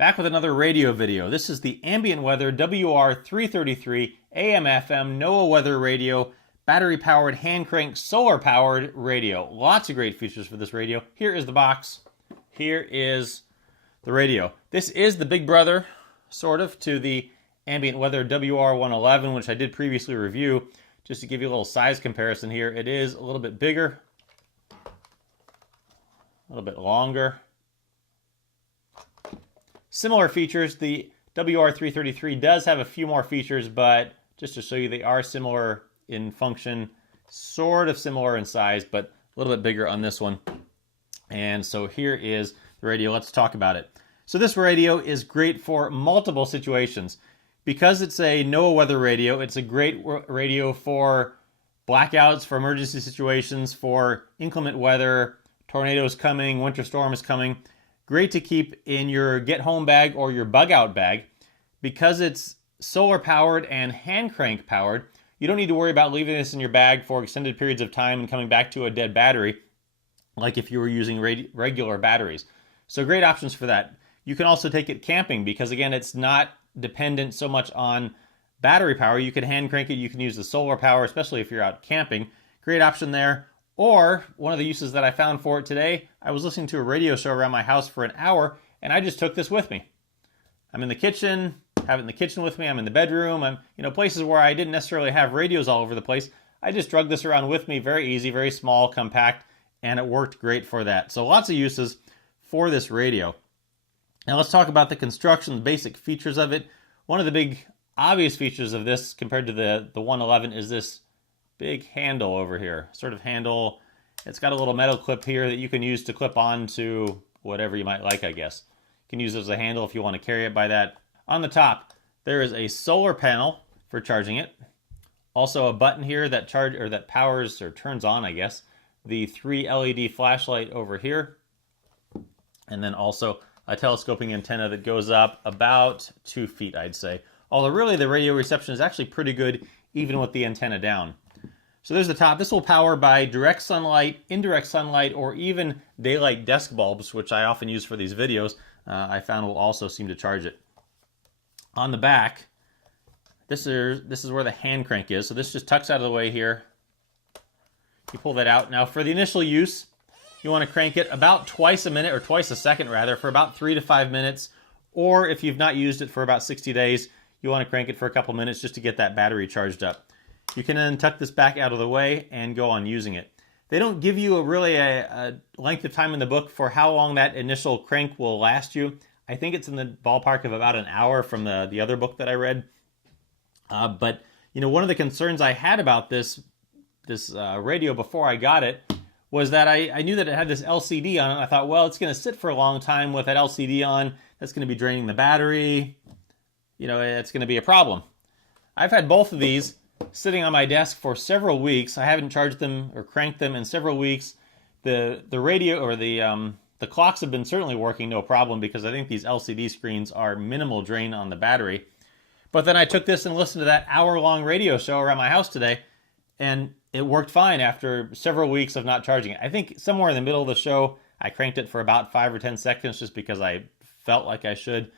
Back with another radio video. This is the Ambient Weather WR-333 AM/FM Noaa weather radio, battery-powered, hand-crank, solar-powered radio. Lots of great features for this radio. Here is the box. Here is the radio. This is the big brother, sort of, to the Ambient Weather WR-111, which I did previously review. Just to give you a little size comparison here, it is a little bit bigger, a little bit longer. Similar features. The WR-333 does have a few more features, but just to show you, they are similar in function, sort of similar in size, but a little bit bigger on this one. And so here is the radio. Let's talk about it. So this radio is great for multiple situations. Because it's a Noaa weather radio, it's a great radio for blackouts, for emergency situations, for inclement weather, tornadoes coming, winter storms coming. Great to keep in your get-home bag or your bug-out bag. Because it's solar-powered and hand-crank powered, you don't need to worry about leaving this in your bag for extended periods of time and coming back to a dead battery, like if you were using regular batteries. So great options for that. You can also take it camping because, again, it's not dependent so much on battery power. You can hand crank it. You can use the solar power, especially if you're out camping. Great option there. Or one of the uses that I found for it today, I was listening to a radio show around my house for an hour, and I just took this with me. I'm in the kitchen, have it in the kitchen with me. I'm in the bedroom. I'm, places where I didn't necessarily have radios all over the place. I just drug this around with me. Very easy, very small, compact, and it worked great for that. So lots of uses for this radio. Now let's talk about the construction, the basic features of it. One of the big obvious features of this compared to the 111 is this big handle over here. Sort of handle. It's got a little metal clip here that you can use to clip on to whatever you might like, I guess. You can use it as a handle if you want to carry it by that. On the top, there is a solar panel for charging it. Also a button here that powers or turns on, I guess, the 3 LED flashlight over here. And then also a telescoping antenna that goes up about 2 feet, I'd say. Although really the radio reception is actually pretty good even with the antenna down. So there's the top. This will power by direct sunlight, indirect sunlight, or even daylight desk bulbs, which I often use for these videos. I found will also seem to charge it. On the back, this is where the hand crank is. So this just tucks out of the way here. You pull that out. Now for the initial use, you want to crank it about twice a minute, or twice a second rather, for about 3 to 5 minutes. Or if you've not used it for about 60 days, you want to crank it for a couple minutes just to get that battery charged up. You can then tuck this back out of the way and go on using it. They don't give you a length of time in the book for how long that initial crank will last you. I think it's in the ballpark of about an hour from the other book that I read. But one of the concerns I had about this radio before I got it was that I knew that it had this LCD on it. I thought, well, it's going to sit for a long time with that LCD on. That's going to be draining the battery. It's going to be a problem. I've had both of these sitting on my desk for several weeks. I haven't charged them or cranked them in several weeks. The radio or the clocks have been certainly working no problem because I think these LCD screens are minimal drain on the battery. But then I took this and listened to that hour-long radio show around my house today, and it worked fine after several weeks of not charging it. I think somewhere in the middle of the show, I cranked it for about 5 or 10 seconds just because I felt like I should.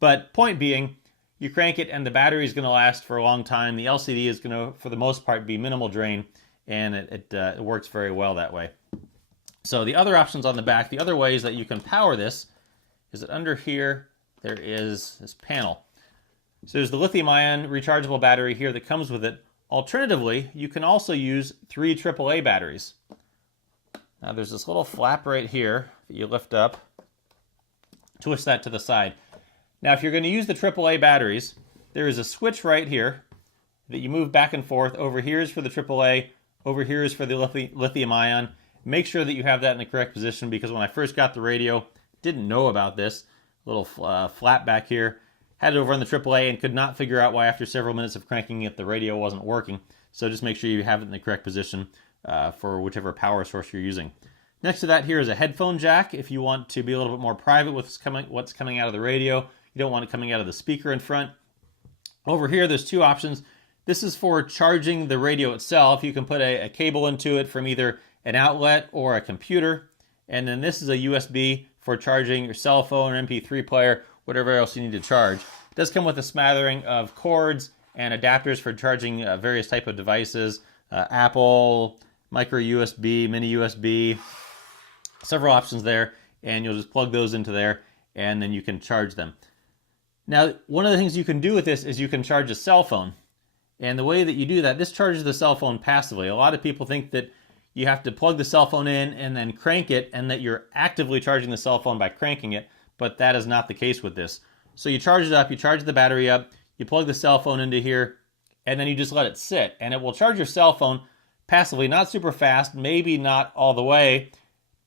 But point being, you crank it and the battery is going to last for a long time. The LCD is going to, for the most part, be minimal drain, and it works very well that way. So the other options on the back, the other ways that you can power this, is that under here there is this panel. So there's the lithium-ion rechargeable battery here that comes with it. Alternatively, you can also use 3 AAA batteries. Now there's this little flap right here that you lift up, twist that to the side. Now if you're going to use the AAA batteries, there is a switch right here that you move back and forth. Over here is for the AAA, over here is for the lithium-ion. Make sure that you have that in the correct position because when I first got the radio, didn't know about this little flap back here. Had it over on the AAA and could not figure out why after several minutes of cranking it, the radio wasn't working. So just make sure you have it in the correct position for whichever power source you're using. Next to that here is a headphone jack if you want to be a little bit more private with what's coming out of the radio. You don't want it coming out of the speaker in front. Over here, there's 2 options. This is for charging the radio itself. You can put a cable into it from either an outlet or a computer. And then this is a USB for charging your cell phone or MP3 player whatever else you need to charge. It does come with a smattering of cords and adapters for charging various type of devices, Apple, micro USB, mini USB, several options there, and you'll just plug those into there and then you can charge them. Now, one of the things you can do with this is you can charge a cell phone. And the way that you do that, this charges the cell phone passively. A lot of people think that you have to plug the cell phone in and then crank it, and that you're actively charging the cell phone by cranking it, but that is not the case with this. So you charge it up, you charge the battery up, you plug the cell phone into here, and then you just let it sit, and it will charge your cell phone passively, not super fast, maybe not all the way,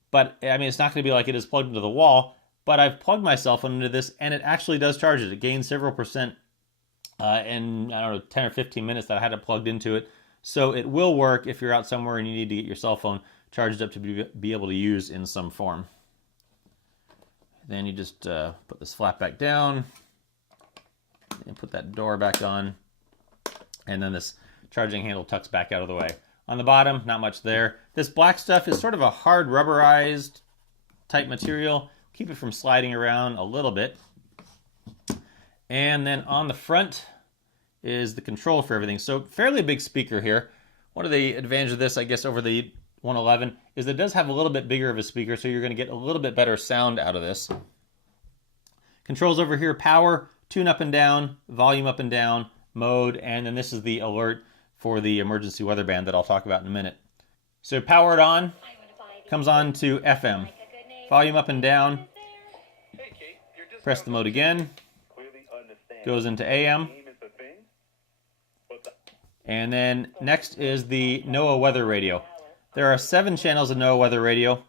but I mean, it's not going to be like it is plugged into the wall, but I've plugged my cell phone into this, and it actually does charge it. It gains several percent in, I don't know, 10 or 15 minutes that I had it plugged into it. So it will work if you're out somewhere and you need to get your cell phone charged up to be able to use in some form. Then you just put this flap back down and put that door back on, and then this charging handle tucks back out of the way. On the bottom, not much there. This black stuff is sort of a hard rubberized type material. Keep it from sliding around a little bit. And then on the front is the control for everything. So fairly big speaker here. One of the advantages of this, I guess, over the 111 is that it does have a little bit bigger of a speaker, so you're going to get a little bit better sound out of this. Controls over here: power, tune up and down, volume up and down, mode, and then this is the alert for the emergency weather band that I'll talk about in a minute. So power it on, comes on to FM. Volume up and down, press the mode again, goes into AM. And then next is the Noaa weather radio. There are 7 channels of Noaa weather radio.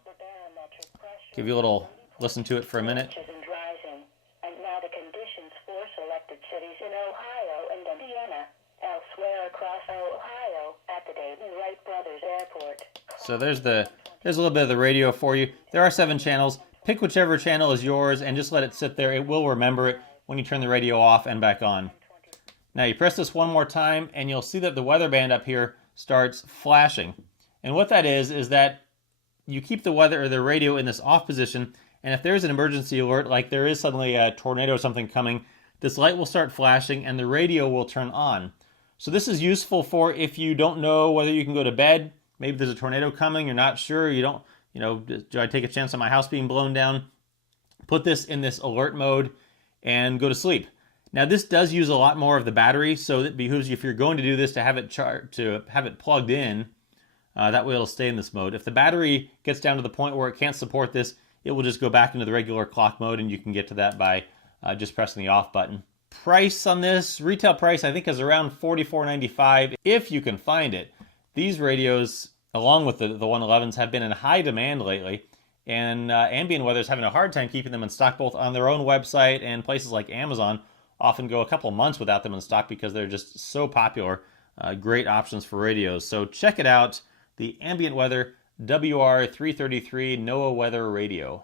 Give you a little listen to it for a minute. And now the conditions for selected cities in Ohio and Indiana, elsewhere across Ohio at the Dayton Wright Brothers Airport. So there's a little bit of the radio for you. There are 7 channels. Pick whichever channel is yours and just let it sit there. It will remember it when you turn the radio off and back on. Now you press this one more time and you'll see that the weather band up here starts flashing. And what that is that you keep the weather or the radio in this off position, and if there's an emergency alert, like there is suddenly a tornado or something coming, this light will start flashing and the radio will turn on. So this is useful for if you don't know whether you can go to bed. Maybe there's a tornado coming, you're not sure, you don't, do I take a chance on my house being blown down? Put this in this alert mode and go to sleep. Now this does use a lot more of the battery, so it behooves you, if you're going to do this, to have it plugged in. That way it'll stay in this mode. If the battery gets down to the point where it can't support this, it will just go back into the regular clock mode, and you can get to that by just pressing the off button. Price on this, retail price, I think is around $44.95 if you can find it. These radios, along with the 111s, have been in high demand lately, and Ambient Weather is having a hard time keeping them in stock, both on their own website and places like Amazon often go a couple months without them in stock because they're just so popular. Great options for radios. So check it out, the Ambient Weather WR-333 Noaa Weather Radio.